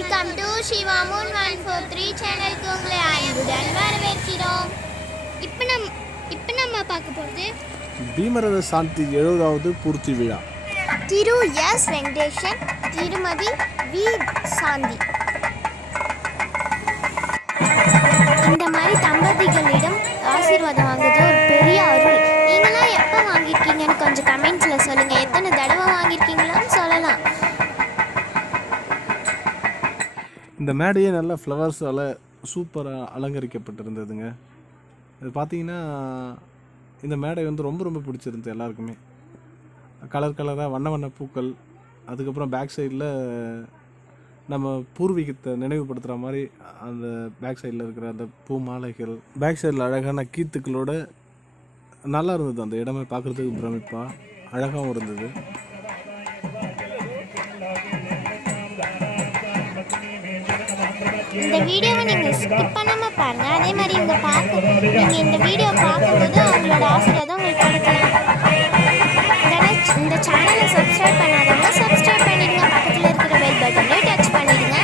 Welcome to சிவாமுன் 143 சேனலுக்கு உங்களை அன்புடன் வரவேற்கிறோம். இப்போ நம்ம பார்க்க போகிறது பீமரத சாந்தி 70வது பூர்த்தி விழா. திரு எஸ் வெங்கடேசன், திருமதி வி சாந்தி. இந்த மாதிரி தம்பதிகளிடம் ஆசீர்வாதம் வாங்குறது ஒரு பெரிய அருள். நீங்களாம் எப்போ வாங்கியிருக்கீங்கன்னு கொஞ்சம் கமெண்ட்ஸில் சொல்லுங்கள். எத்தனை தடவை வாங்கியிருக்கீங்களான்னு சொல்லலாம். இந்த மேடையே நல்லா ஃப்ளவர்ஸால் சூப்பராக அலங்கரிக்கப்பட்டிருந்ததுங்க. இது பார்த்தீங்கன்னா இந்த மேடை வந்து ரொம்ப பிடிச்சிருந்துச்சு எல்லாருக்குமே. கலர் கலராக வண்ண வண்ண பூக்கள், அதுக்கப்புறம் பேக் சைடில் நம்ம பூர்வீகத்தை நினைவுபடுத்துகிற மாதிரி அந்த பேக் சைடில் இருக்கிற அந்த பூ மாலைகள், பேக் சைடில் அழகான கீத்துக்களோடு நல்லா இருந்தது. அந்த இடமே பார்க்குறதுக்கு பிரமிப்பாக அழகாகவும் இருந்தது. இந்த வீடியோவை நீங்கள் ஸ்கிப் பண்ணாமல் பாருங்கள். அதே மாதிரி நீங்கள் இந்த வீடியோ பார்க்கும்போது அவங்களோட ஆசீர்வாதம் உங்களுக்கு கிடைக்கலாம். இந்த சேனலை சப்ஸ்கிரைப் பண்ணாதவங்க சப்ஸ்கிரைப் பண்ணிடுங்க. பக்கத்தில் இருக்கிற பெல் பட்டனை டச் பண்ணிடுங்க.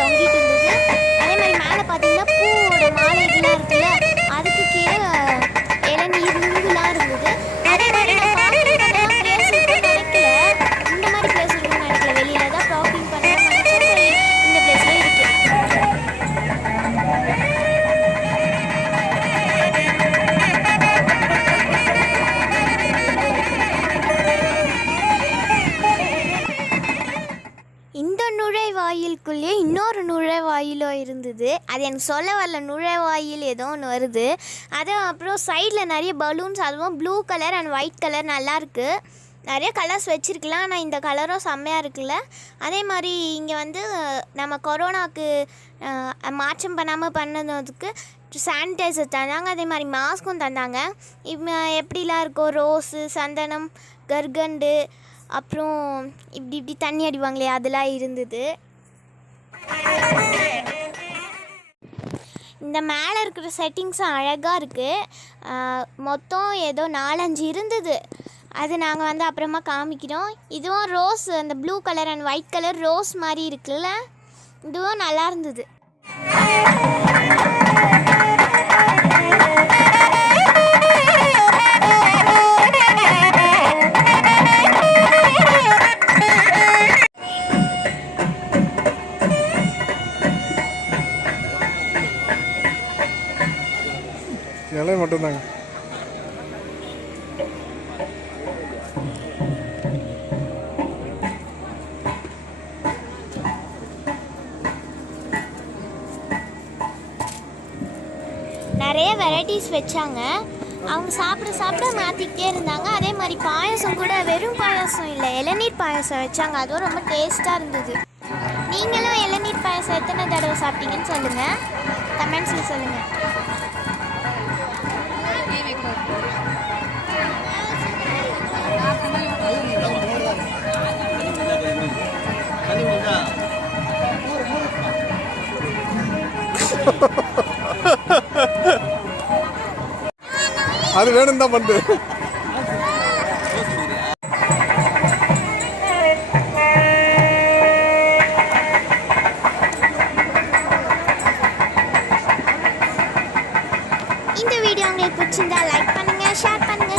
தொங்கிட்டு இருந்தது. அதே மாதிரி மேலே பார்த்தீங்கன்னா பூவோட மாலை இதெல்லாம் இருக்குல்ல, அதுக்கு கீழே இளநீர் நுங்குலாம் இருந்தது. அதே மாதிரி நான் பார்க்கிங் பிளேஸ் இருக்குன்னு நினைக்கல. இந்த மாதிரி பிளேஸ் இருக்குன்னு நினைக்கல. வெளியில தான் பார்க்கிங் பண்ணணும்னு நினைச்சேன். சரி, இந்த பிளேஸ்ல இருக்கு. இந்த நுழைவாயிலுக்குள்ளேயே இன்னொரு நுழைவாயிலோ இருந்தது. அது எனக்கு சொல்ல வரல. நுழைவாயில் ஏதோ ஒன்று வருது. அது அப்புறம் சைடில் நிறைய பலூன்ஸ், அதுவும் blue colour and white colour நல்லாயிருக்கு. நிறைய கலர்ஸ் வச்சுருக்கலாம், ஆனால் இந்த கலரும் செம்மையாக இருக்குல்ல. அதே மாதிரி இங்கே வந்து நம்ம கொரோனாவுக்கு மாற்றம் பண்ணாமல் பண்ணதுக்கு சானிடைசர் தந்தாங்க. அதே மாதிரி மாஸ்க்கும் தந்தாங்க. எப்படிலாம் இருக்கும், ரோஸு, சந்தனம், கர்கண்டு, அப்புறம் இப்படி தண்ணி அடிவாங்களே, அதெல்லாம் இருந்தது. இந்த மேலே இருக்கிற செட்டிங்ஸும் அழகாக இருக்குது. மொத்தம் ஏதோ 4-5 இருந்தது. அது நாங்கள் வந்து அப்புறமா காமிக்கிறோம். இதுவும் ரோஸ், அந்த blue colour and white colour rose மாதிரி இருக்குல்ல, இதுவும் நல்லா இருந்தது. இலை மட்டும்தாங்க. நிறைய வெரைட்டிஸ் வச்சாங்க. அவங்க சாப்பிட மாற்றிக்கிட்டே இருந்தாங்க. அதே மாதிரி பாயசம் கூட வெறும் பாயசம் இல்லை, இளநீர் பாயசம் வச்சாங்க. அதுவும் ரொம்ப டேஸ்ட்டாக இருந்தது. நீங்களும் இளநீர் பாயசம் எத்தனை தடவை சாப்பிட்டீங்கன்னு சொல்லுங்கள், கமெண்ட்ஸில் சொல்லுங்கள். அது வேணும் தான் பண்ணு. இந்த வீடியோ உங்களுக்கு பிடிச்சிருந்தா லைக் பண்ணுங்க, ஷேர் பண்ணுங்க,